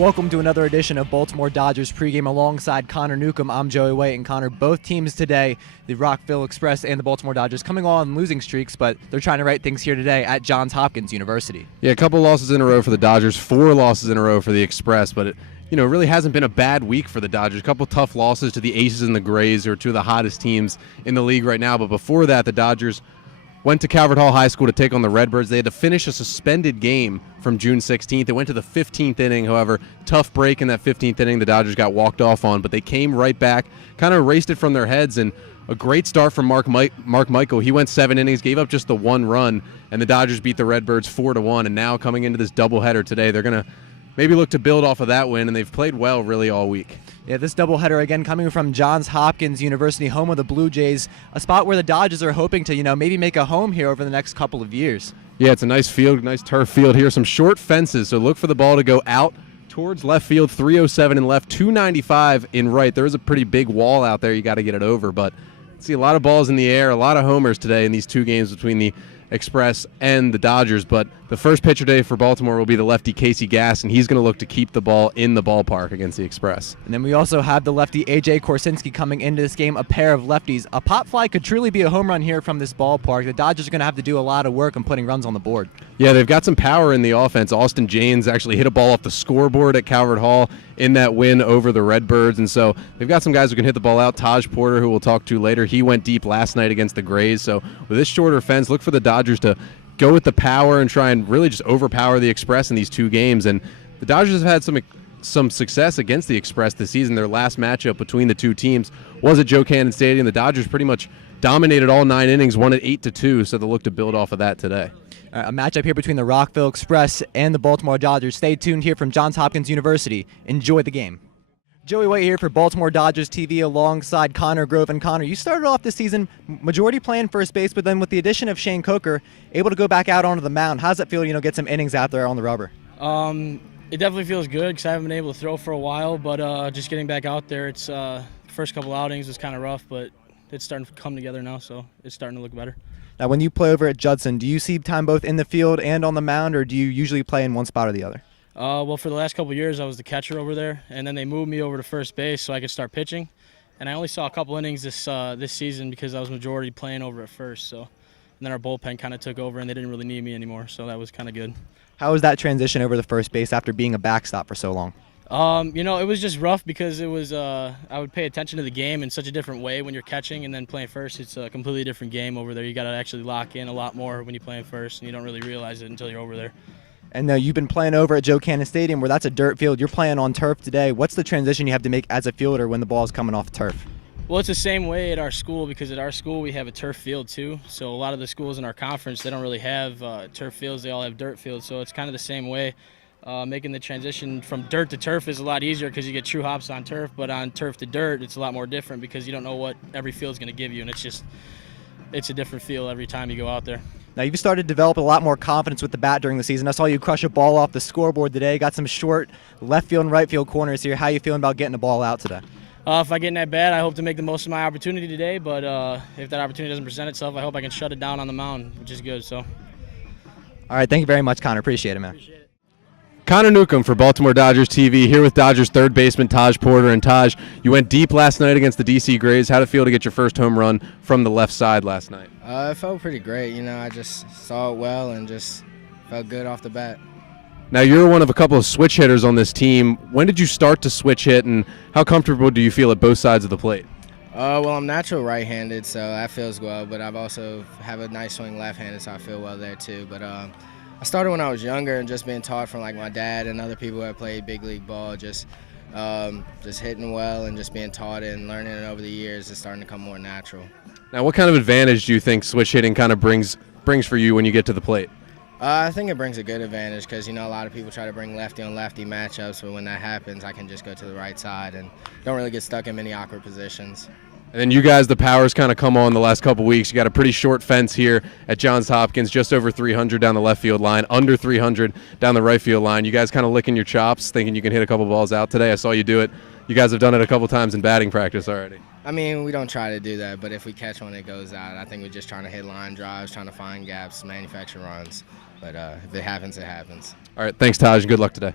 Welcome to another edition of Baltimore Dodgers pregame alongside Connor Newcomb. I'm Joey White and Connor. Both teams today, the Rockville Express and the Baltimore Dodgers, coming on losing streaks, but they're trying to right things here today at Johns Hopkins University. Yeah, a couple losses in a row for the Dodgers, 4 losses in a row for the Express, but it really hasn't been a bad week for the Dodgers. A couple tough losses to the Aces and the Grays, who are two of the hottest teams in the league right now. But before that, the Dodgers went to Calvert Hall High School to take on the Redbirds. They had to finish a suspended game from June 16th. They went to the 15th inning. However, tough break in that 15th inning. The Dodgers got walked off on, but they came right back, kind of erased it from their heads, and a great start from Mark Michael. He went 7 innings, gave up just the 1 run, and the Dodgers beat the Redbirds 4-1. And now coming into this doubleheader today, they're going to maybe look to build off of that win, and they've played well really all week. Yeah, this doubleheader again coming from Johns Hopkins University, home of the Blue Jays, a spot where the Dodgers are hoping to, maybe make a home here over the next couple of years. Yeah, it's a nice field, nice turf field here. Some short fences, so look for the ball to go out towards left field, 307 in left, 295 in right. There is a pretty big wall out there. You got to get it over, but see a lot of balls in the air, a lot of homers today in these 2 games between the Express and the Dodgers. But the first pitcher today for Baltimore will be the lefty Casey Gass, and he's going to look to keep the ball in the ballpark against the Express. And then we also have the lefty A.J. Korsinski coming into this game, a pair of lefties. A pop fly could truly be a home run here from this ballpark. The Dodgers are going to have to do a lot of work on putting runs on the board. Yeah, they've got some power in the offense. Austin Janes actually hit a ball off the scoreboard at Calvert Hall in that win over the Redbirds, and so they've got some guys who can hit the ball out. Taj Porter, who we'll talk to later, he went deep last night against the Grays. So with this shorter fence, look for the Dodgers to go with the power and try and really just overpower the Express in these 2 games. And the Dodgers have had some success against the Express this season. Their last matchup between the 2 teams was at Joe Cannon Stadium. The Dodgers pretty much dominated all 9 innings, won it 8-2, so they'll look to build off of that today. A matchup here between the Rockville Express and the Baltimore Dodgers. Stay tuned here from Johns Hopkins University. Enjoy the game. Joey White here for Baltimore Dodgers TV alongside Connor Grove. And Connor, you started off this season majority playing first base, but then with the addition of Shane Coker, able to go back out onto the mound. How's it feel, get some innings out there on the rubber? It definitely feels good because I haven't been able to throw for a while, but just getting back out there, it's first couple outings was kind of rough, but it's starting to come together now, so it's starting to look better. Now, when you play over at Judson, do you see time both in the field and on the mound, or do you usually play in one spot or the other? Well, for the last couple of years, I was the catcher over there, and then they moved me over to first base so I could start pitching. And I only saw a couple innings this season because I was majority playing over at first. So, and then our bullpen kind of took over, and they didn't really need me anymore, so that was kind of good. How was that transition over to first base after being a backstop for so long? It was just rough because it was I would pay attention to the game in such a different way when you're catching, and then playing first, it's a completely different game over there. You got to actually lock in a lot more when you're playing first, and you don't really realize it until you're over there. And you've been playing over at Joe Cannon Stadium, where that's a dirt field. You're playing on turf today. What's the transition you have to make as a fielder when the ball is coming off turf? Well, it's the same way at our school because at our school we have a turf field too. So a lot of the schools in our conference, they don't really have turf fields. They all have dirt fields. So it's kind of the same way. Making the transition from dirt to turf is a lot easier because you get true hops on turf. But on turf to dirt, it's a lot more different because you don't know what every field's going to give you. And it's a different feel every time you go out there. Now, you've started to develop a lot more confidence with the bat during the season. I saw you crush a ball off the scoreboard today. Got some short left field and right field corners here. How are you feeling about getting the ball out today? If I get in that bat, I hope to make the most of my opportunity today. But if that opportunity doesn't present itself, I hope I can shut it down on the mound, which is good. So. All right, thank you very much, Connor. Appreciate it, man. Connor Newcomb for Baltimore Dodgers TV here with Dodgers third baseman Taj Porter. And Taj, you went deep last night against the DC Grays. How'd it feel to get your first home run from the left side last night? It felt pretty great. I just saw it well and just felt good off the bat. Now, you're one of a couple of switch hitters on this team. When did you start to switch hit, and how comfortable do you feel at both sides of the plate? Well, I'm natural right-handed, so that feels well, but I've also have a nice swing left-handed, so I feel well there too. But I started when I was younger and just being taught from my dad and other people who have played big league ball, just hitting well and just being taught it and learning it over the years is starting to come more natural. Now, what kind of advantage do you think switch hitting kind of brings for you when you get to the plate? I think it brings a good advantage because, a lot of people try to bring lefty on lefty matchups, but when that happens, I can just go to the right side and don't really get stuck in many awkward positions. And then you guys, the power's kind of come on the last couple weeks. You got a pretty short fence here at Johns Hopkins, just over 300 down the left field line, under 300 down the right field line. You guys kind of licking your chops, thinking you can hit a couple balls out today. I saw you do it. You guys have done it a couple times in batting practice already. I mean, we don't try to do that, but if we catch one, it goes out. I think we're just trying to hit line drives, trying to find gaps, manufacture runs. But if it happens, it happens. All right, thanks, Taj. Good luck today.